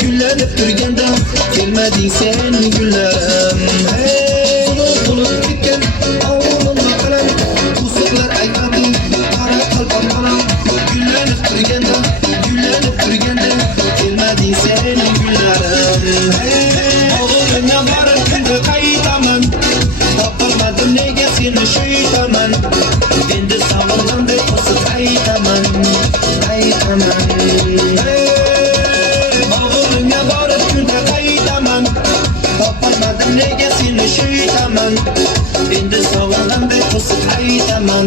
Güllenip turganda kelmading sen gullam. Bulup ketgan ovulimga qarab qo'shiqlar aytadi qora qalbim balam. Gullenip turganda kelmading sen gullarim. Ovulimga borib kunda qaytaman, topolmadim nega seni shuytaman. Endi sog'inganday qo'shiq aytaman. Ovulimga borib kunda qaytaman, topolmadim nega seni shuytaman. Endi sog'inganday qo'shiq aytaman.